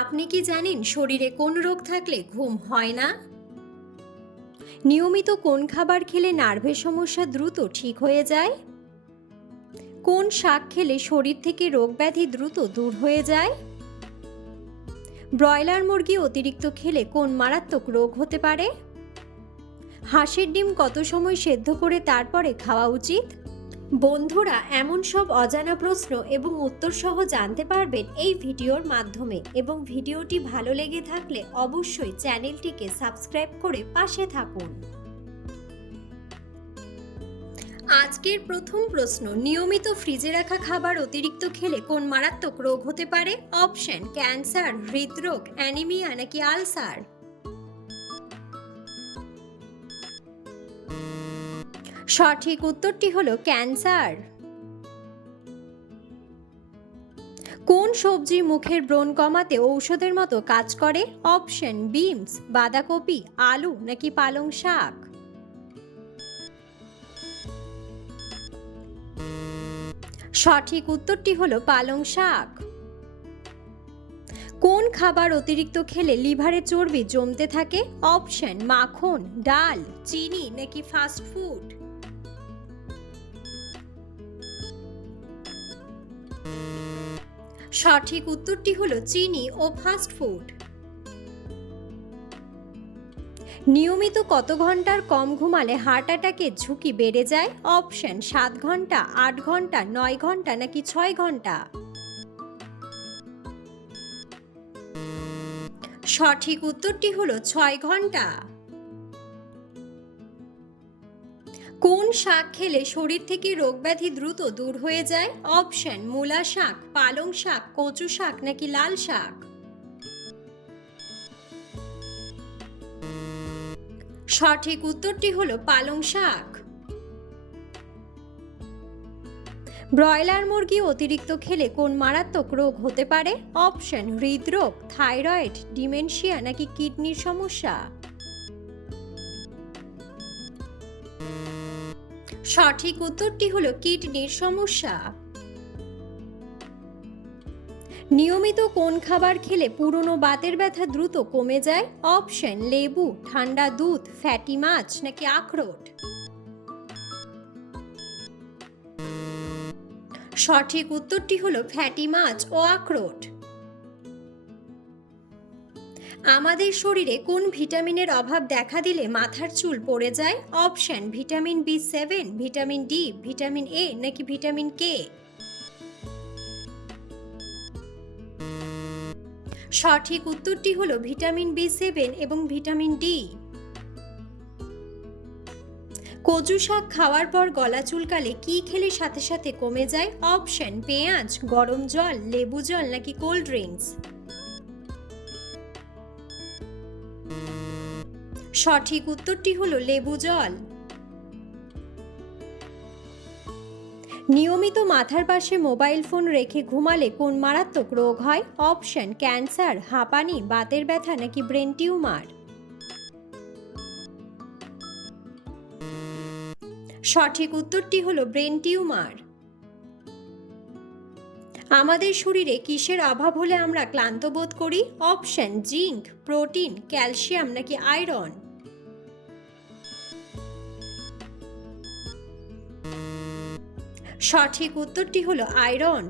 আপনি কি জানেন শরীরে কোন রোগ থাকলে ঘুম হয় না? নিয়মিত কোন খাবার খেলে নার্ভের সমস্যা দ্রুত ঠিক হয়ে যায়? কোন শাক খেলে শরীর থেকে রোগব্যাধি দ্রুত দূর হয়ে যায়? ব্রয়লার মুরগি অতিরিক্ত খেলে কোন মারাত্মক রোগ হতে পারে? হাঁসের ডিম কত সময় সেদ্ধ করে তারপরে খাওয়া উচিত? বন্ধুরা, এমন সব অজানা প্রশ্ন এবং উত্তর সহ জানতে পারবেন এই ভিডিওর মাধ্যমে, এবং ভিডিওটি ভালো লেগে থাকলে অবশ্যই চ্যানেলটিকে সাবস্ক্রাইব করে পাশে থাকুন। আজকের প্রথম প্রশ্ন, নিয়মিত ফ্রিজে রাখা খাবার অতিরিক্ত খেলে কোন মারাত্মক রোগ হতে পারে? অপশন: ক্যান্সার, হৃদরোগ, অ্যানিমিয়া নাকি আলসার? সঠিক উত্তরটি হলো ক্যান্সার। কোন সবজি মুখের ব্রণ কমাতে ঔষধের মতো কাজ করে? অপশন: বিনস, বাঁধাকপি, আলু নাকি পালং শাক? সঠিক উত্তরটি হলো পালং শাক। কোন খাবার অতিরিক্ত খেলে লিভারে চর্বি জমতে থাকে? অপশন: মাখন, ডাল, চিনি নাকি ফাস্ট ফুড? সঠিক উত্তরটি হলো চিনি ও ফাস্ট ফুড। নিয়মিত কত ঘন্টার কম ঘুমালে হার্ট অ্যাটাকের ঝুঁকি বেড়ে যায়? অপশন: 7 ঘন্টা, 8 ঘন্টা, 9 ঘন্টা নাকি 6 ঘন্টা? সঠিক উত্তরটি হলো 6 ঘন্টা। কোন শাক খেলে শরীর থেকে রোগব্যাধি দ্রুত দূর হয়ে যায়? অপশন: মূলা শাক, পালং শাক, কচু শাক নাকি লাল শাক? সঠিক উত্তরটি হলো পালং শাক। ব্রয়লার মুরগি অতিরিক্ত খেলে কোন মারাত্মক রোগ হতে পারে? অপশন: হৃদরোগ, থাইরয়েড, ডিমেনশিয়া নাকি কিডনির সমস্যা? সঠিক উত্তরটি হলো কিডনির সমস্যা। নিয়মিত কোন খাবার খেলে পুরনো বাতের ব্যথা দ্রুত কমে যায়? অপশন: লেবু, ঠান্ডা দুধ, ফ্যাটি মাছ নাকি আখরোট? সঠিক উত্তরটি হলো ফ্যাটি মাছ ও আখরোট। আমাদের শরীরে কোন ভিটামিনের অভাব দেখা দিলে মাথার চুল পড়ে যায়? Option: vitamin B7, vitamin D, vitamin A নাকি ভিটামিন কে? সঠিক উত্তরটি হলো ভিটামিন B7 এবং ভিটামিন ডি। কচু শাক খাওয়ার পর গলা চুলকালে কি খেলে সাথে সাথে কমে যায়? অপশন: পেঁয়াজ, গরম জল, লেবু জল নাকি কোল্ড ড্রিঙ্কস? সঠিক উত্তরটি হলো লেবু জল। নিয়মিত মাথার পাশে মোবাইল ফোন রেখে ঘুমালে কোন মারাত্মক রোগ হয়? অপশন: ক্যান্সার, হাঁপানি, বাতের ব্যথা নাকি ব্রেন টিউমার? সঠিক উত্তরটি হলো ব্রেন টিউমার। আমাদের শরীরে কিসের অভাব হলে আমরা ক্লান্ত বোধ করি? অপশন: জিঙ্ক, প্রোটিন, ক্যালসিয়াম নাকি আয়রন? সঠিক উত্তরটি হলো আয়রন।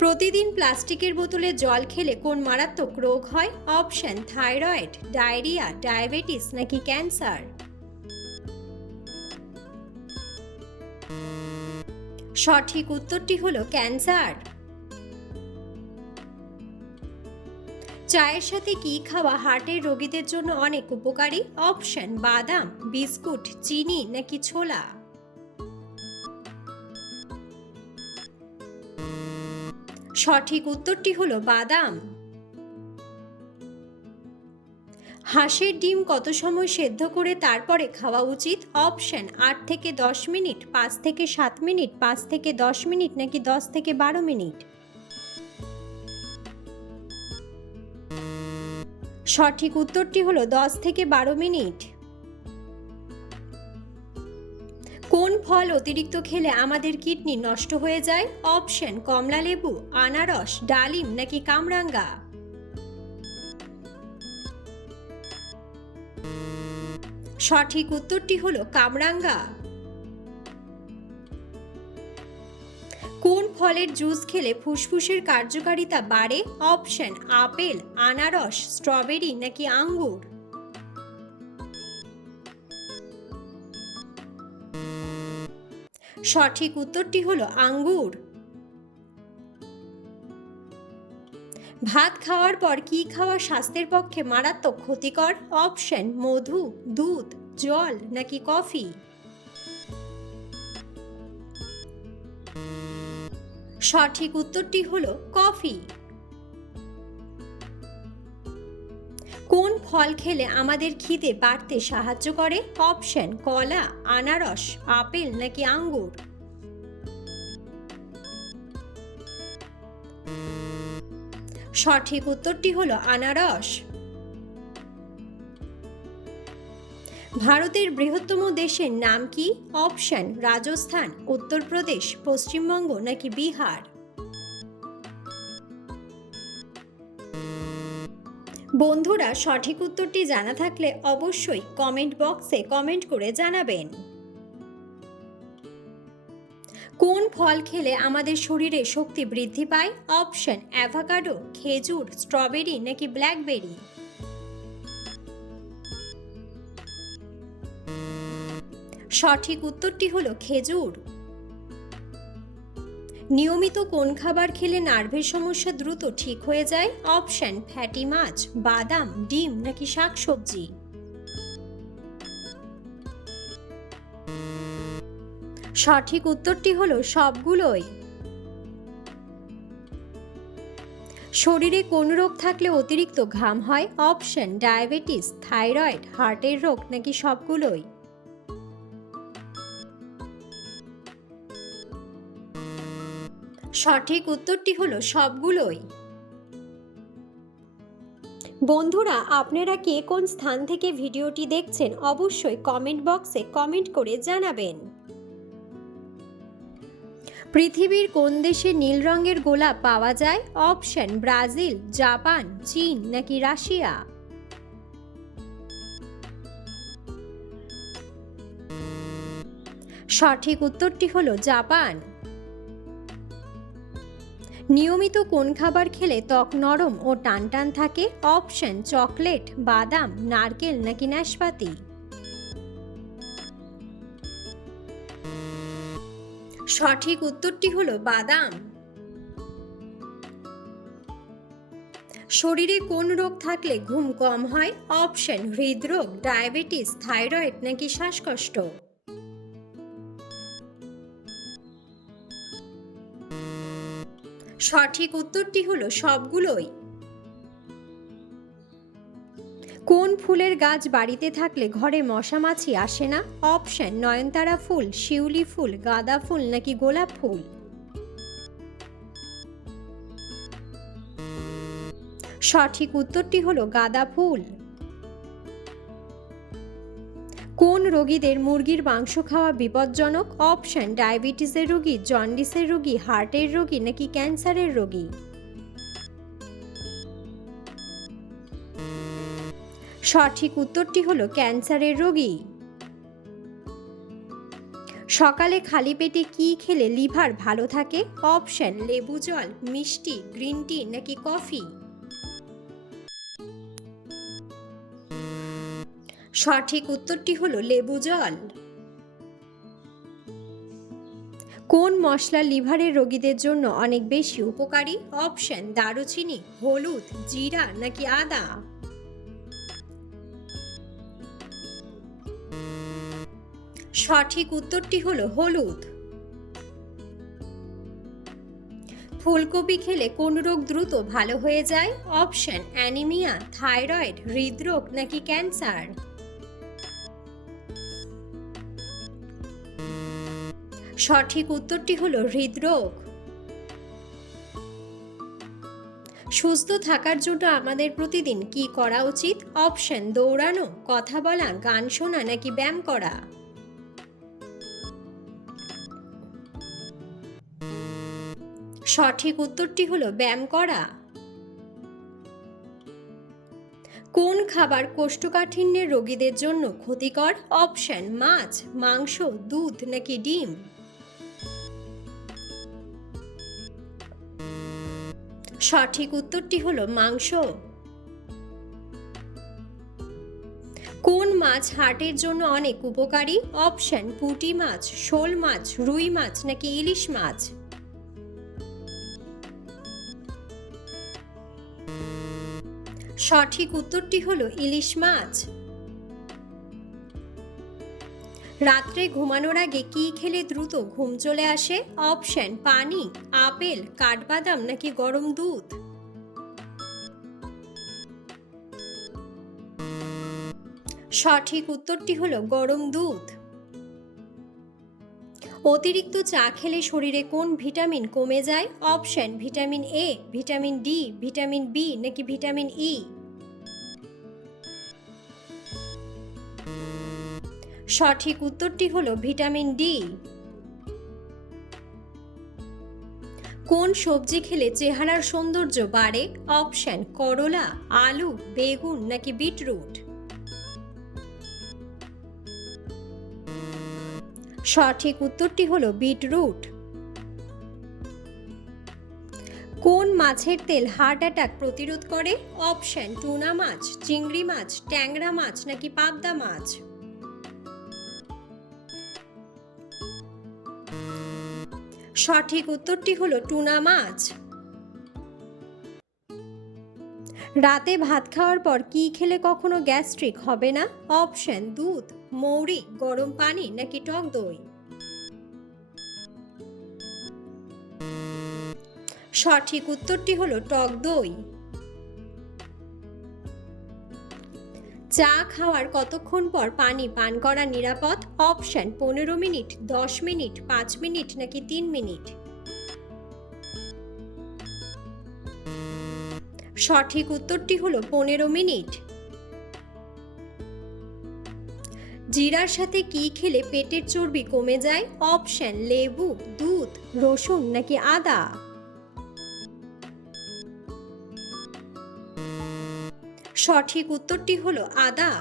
প্রতিদিন প্লাস্টিকের বোতলে জল খেলে কোন মারাত্মক রোগ হয়? অপশন: থাইরয়েড, ডায়রিয়া, ডায়াবেটিস নাকি ক্যান্সার? সঠিক উত্তরটি হলো ক্যান্সার। চায়ের সাথে কি খাওয়া হার্টের রোগীদের জন্য অনেক উপকারী? অপশন: বাদাম, বিস্কুট, চিনি নাকি ছোলা? সঠিক উত্তরটি হলো বাদাম। হাঁসের ডিম কত সময় সেদ্ধ করে তারপরে খাওয়া উচিত? অপশন: 8 থেকে 10 মিনিট, 5 থেকে 7 মিনিট, 5 থেকে 10 মিনিট নাকি 10 থেকে 12 মিনিট? সঠিক উত্তরটি হলো 10 থেকে 12 মিনিট। কোন ফল অতিরিক্ত খেলে আমাদের কিডনি নষ্ট হয়ে যায়? অপশন কমলা লেবু, আনারস, ডালিম নাকি কামরাঙ্গা। সঠিক উত্তরটি হলো কামরাঙ্গা। কোন ফলের জুস খেলে ফুসফুসের কার্যকারিতা বাড়ে? অপশন আপেল, আনারস, স্ট্রবেরি নাকি আঙ্গুর। সঠিক উত্তরটি হলো আঙ্গুর। ভাত খাওয়ার পর কি খাওয়া স্বাস্থ্যের পক্ষে মারাত্মক ক্ষতিকর? অপশন মধু, দুধ, জল নাকি কফি। সঠিক উত্তরটি হলো কফি। কোন ফল খেলে আমাদের খিদে বাড়তে সাহায্য করে? অপশন কলা, আনারস, আপেল নাকি আঙ্গুর। সঠিক উত্তরটি হলো আনারস। ভারতের বৃহত্তম দেশের নাম কি? অপশন রাজস্থান, উত্তরপ্রদেশ, পশ্চিমবঙ্গ নাকি বিহার। বন্ধুরা, সঠিক উত্তরটি জানা থাকলে অবশ্যই কমেন্ট বক্সে কমেন্ট করে জানাবেন। কোন ফল খেলে আমাদের শরীরে শক্তি বৃদ্ধি পায়? অপশন অ্যাভোকাডো, খেজুর, স্ট্রবেরি নাকি ব্ল্যাকবেরি। সঠিক উত্তরটি হলো খেজুর। নিয়মিত কোন খাবার খেলে নার্ভের সমস্যা দ্রুত ঠিক হয়ে যায়? অপশন ফ্যাটি মাছ, বাদাম, ডিম নাকি শাকসবজি। সঠিক উত্তরটি হলো সবগুলোই। শরীরে কোন রোগ থাকলে অতিরিক্ত ঘাম হয়? অপশন ডায়াবেটিস, থাইরয়েড, হার্টের রোগ নাকি সবগুলোই। সঠিক উত্তরটি হলো সবগুলোই। বন্ধুরা, আপনারা কে কোন স্থান থেকে ভিডিওটি দেখছেন অবশ্যই কমেন্ট বক্সে কমেন্ট করে জানাবেন। পৃথিবীর কোন দেশে নীল রঙের গোলাপ পাওয়া যায়? অপশন ব্রাজিল, জাপান, চীন নাকি রাশিয়া। সঠিক উত্তরটি হলো জাপান। নিয়মিত কোন খাবার খেলে ত্বক নরম ও টানটান থাকে? অপশন চকলেট, বাদাম, নারকেল নাকি নাশপাতি। সঠিক উত্তরটি হলো বাদাম। শরীরে কোন রোগ থাকলে ঘুম কম হয়? অপশন হৃদরোগ, ডায়াবেটিস, থাইরয়েড নাকি শ্বাসকষ্ট। সঠিক উত্তরটি হলো সবগুলোই। কোন ফুলের গাছ বাড়িতে থাকলে ঘরে মশা মাছি আসে না? অপশন নয়নতারা ফুল, শিউলি ফুল, গাঁদা ফুল নাকি গোলাপ ফুল। সঠিক উত্তরটি হলো গাঁদা ফুল। কোন রোগীদের মুরগির মাংস খাওয়া বিপজ্জনক? অপশন ডায়াবেটিসের রোগী, জন্ডিসের রোগী, হার্টের রোগী নাকি ক্যান্সারের রোগী। সঠিক উত্তরটি হলো ক্যান্সারের রোগী। সকালে খালি পেটে কি খেলে লিভার ভালো থাকে? অপশন লেবু জল, মিষ্টি, গ্রিন টি নাকি কফি। সঠিক উত্তরটি হলো লেবু জল। কোন মশলা লিভারের রোগীদের জন্য অনেক বেশি উপকারী? অপশন দারুচিনি, হলুদ, জিরা নাকি আদা। সঠিক উত্তরটি হলো হলুদ। ফুলকপি খেলে কোন রোগ দ্রুত ভালো হয়ে যায়? অপশন অ্যানিমিয়া, থাইরয়েড, হৃদরোগ নাকি ক্যান্সার। সঠিক উত্তরটি হলো হৃদরোগ। সুস্থ থাকার জন্য আমাদের প্রতিদিন কি করা উচিত? অপশন দৌড়ানো, কথা বলা, গান শোনা নাকি ব্যায়াম করা। সঠিক উত্তরটি হলো ব্যায়াম করা। কোন খাবার কোষ্ঠকাঠিন্যের রোগীদের জন্য ক্ষতিকর? অপশন মাছ, মাংস, দুধ নাকি ডিম। সঠিক উত্তরটি হলো মাংস। কোন মাছ হার্টের জন্য অনেক উপকারী? অপশন পুঁটি মাছ, শোল মাছ, রুই মাছ নাকি ইলিশ মাছ। সঠিক উত্তরটি হলো ইলিশ মাছ। রাত্রে ঘুমানোর আগে কি খেলে দ্রুত ঘুম চলে আসে? অপশন পানি, আপেল, কাঠবাদাম নাকি গরম দুধ। সঠিক উত্তরটি হলো গরম দুধ। অতিরিক্ত চা খেলে শরীরে কোন ভিটামিন কমে যায়? Option vitamin A, vitamin D, vitamin B নাকি ভিটামিন ই। সঠিক উত্তরটি হলো ভিটামিন ডি। কোন সবজি খেলে চেহারার সৌন্দর্য বাড়ে? অপশন করলা, আলু, বেগুন নাকি বিটরুট। সঠিক উত্তরটি হলো বিটরুট। কোন মাছের তেল হার্ট অ্যাটাক প্রতিরোধ করে? অপশন টুনা মাছ, চিংড়ি মাছ, ট্যাংরা মাছ নাকি পাবদা মাছ। সঠিক উত্তরটি হলো টুনা মাছ। রাতে ভাত খাওয়ার পর কি খেলে কখনো গ্যাস্ট্রিক হবে না? অপশন দুধ, মৌরি, গরম পানি নাকি টক দই। সঠিক উত্তরটি হলো টক দই। চা খাওয়ার কতক্ষণ পর পানি পান করা নিরাপদ? অপশন 15 মিনিট, 10 মিনিট, 5 মিনিট নাকি 3 মিনিট। সঠিক উত্তরটি হলো 15 মিনিট। জিরার সাথে কি খেলে পেটের চর্বি কমে যায়? অপশন লেবু, দুধ, রসুন নাকি আদা। সঠিক উত্তরটি হলো আদা।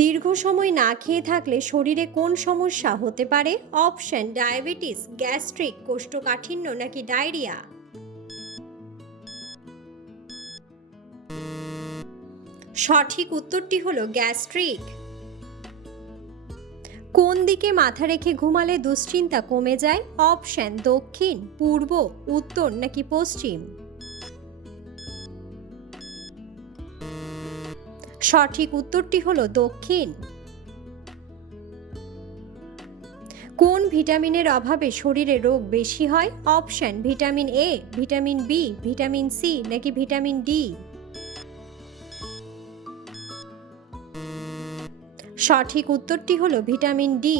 দীর্ঘ সময় না খেয়ে থাকলে শরীরে কোন সমস্যা হতে পারে? অপশন ডায়াবেটিস, গ্যাস্ট্রিক, কোষ্ঠকাঠিন্য নাকি ডায়রিয়া। সঠিক উত্তরটি হলো গ্যাস্ট্রিক। কোন দিকে মাথা রেখে ঘুমালে দুশ্চিন্তা কমে যায়? অপশন দক্ষিণ, পূর্ব, উত্তর নাকি পশ্চিম। সঠিক উত্তরটি হলো দক্ষিণ। কোন ভিটামিনের অভাবে শরীরে রোগ বেশি হয়? Option vitamin A, vitamin B, vitamin C নাকি ভিটামিন ডি। সঠিক উত্তরটি হলো ভিটামিন ডি।